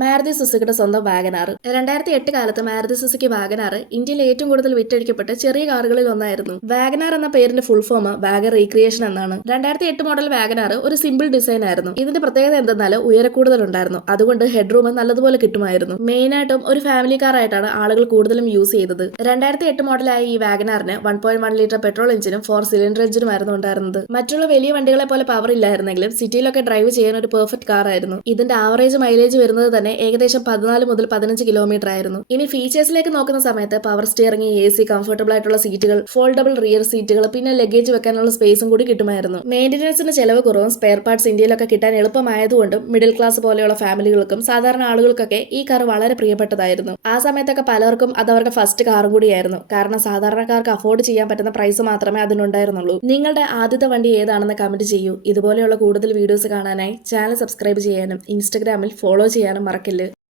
മാരുതി സുസുക്കിയുടെ സ്വന്തം വാഗനാർ 2008 കാലത്ത് Maruti Suzuki Wagon R ഇന്ത്യയിൽ ഏറ്റവും കൂടുതൽ വിറ്റഴിക്കപ്പെട്ട ചെറിയ കാറുകളിൽ ഒന്നായിരുന്നു. വാഗനാർ എന്ന പേരിന്റെ ഫുൾ ഫോം വാഗൻ റീക്രിയേഷൻ എന്നാണ്. 2008 മോഡൽ വാഗനാർ ഒരു സിമ്പിൾ ഡിസൈൻ ആയിരുന്നു. ഇതിന്റെ പ്രത്യേകത എന്തെന്നാൽ ഉയരക്കൂടുതലുണ്ടായിരുന്നു. അതുകൊണ്ട് ഹെഡ് റൂം നല്ലതുപോലെ കിട്ടുമായിരുന്നു. മെയിനായിട്ടും ഒരു ഫാമിലി കാർ ആയിട്ടാണ് ആളുകൾ കൂടുതലും യൂസ് ചെയ്തത്. 2008 മോഡലായ ഈ വാഗനാറിന് 1.1 ലിറ്റർ പെട്രോൾ എഞ്ചിനും 4 സിലിണ്ടർ എഞ്ചിനുമായിരുന്നു ഉണ്ടായിരുന്നത്. മറ്റുള്ള വലിയ വണ്ടികളെ പോലെ പവർ ഇല്ലായിരുന്നെങ്കിലും സിറ്റിയിലൊക്കെ ഡ്രൈവ് ചെയ്യാൻ ഒരു പെർഫെക്റ്റ് കാർ ആയിരുന്നു. ഇതിന്റെ ആവറേജ് മൈലേജ് വരുന്നത് തന്നെ ഏകദേശം 14 മുതൽ 15 കിലോമീറ്റർ ആയിരുന്നു. ഇനി ഫീച്ചേഴ്സിലേക്ക് നോക്കുന്ന സമയത്ത് പവർ സ്റ്റിയറിംഗ്, AC, കംഫർട്ടബിൾ ആയിട്ടുള്ള സീറ്റുകൾ, ഫോൾഡബിൾ റിയർ സീറ്റുകൾ, പിന്നെ ലഗേജ് വെക്കാനുള്ള സ്പേസും കൂടി കിട്ടുമായിരുന്നു. മെയിൻ്റനൻസിന് ചെലവ് കുറവും സ്പെയർ പാർട്സ് ഇന്ത്യയിലൊക്കെ കിട്ടാൻ എളുപ്പമായതുകൊണ്ടും മിഡിൽ ക്ലാസ് പോലെയുള്ള ഫാമിലികൾക്കും സാധാരണ ആളുകൾക്കൊക്കെ ഈ കാർ വളരെ പ്രിയപ്പെട്ടതായിരുന്നു. ആ സമയത്തൊക്കെ പലർക്കും അത് അവരുടെ ഫസ്റ്റ് കാറും കൂടിയായിരുന്നു. കാരണം സാധാരണക്കാർക്ക് അഫോർഡ് ചെയ്യാൻ പറ്റുന്ന പ്രൈസ് മാത്രമേ അതിനുണ്ടായിരുന്നുള്ളൂ. നിങ്ങളുടെ ആദ്യത്തെ വണ്ടി ഏതാണെന്ന് കമന്റ് ചെയ്യൂ. ഇതുപോലെയുള്ള കൂടുതൽ വീഡിയോസ് കാണാനായി ചാനൽ സബ്സ്ക്രൈബ് ചെയ്യാനും ഇൻസ്റ്റഗ്രാമിൽ ഫോളോ ചെയ്യാനും മറക്കില്ല.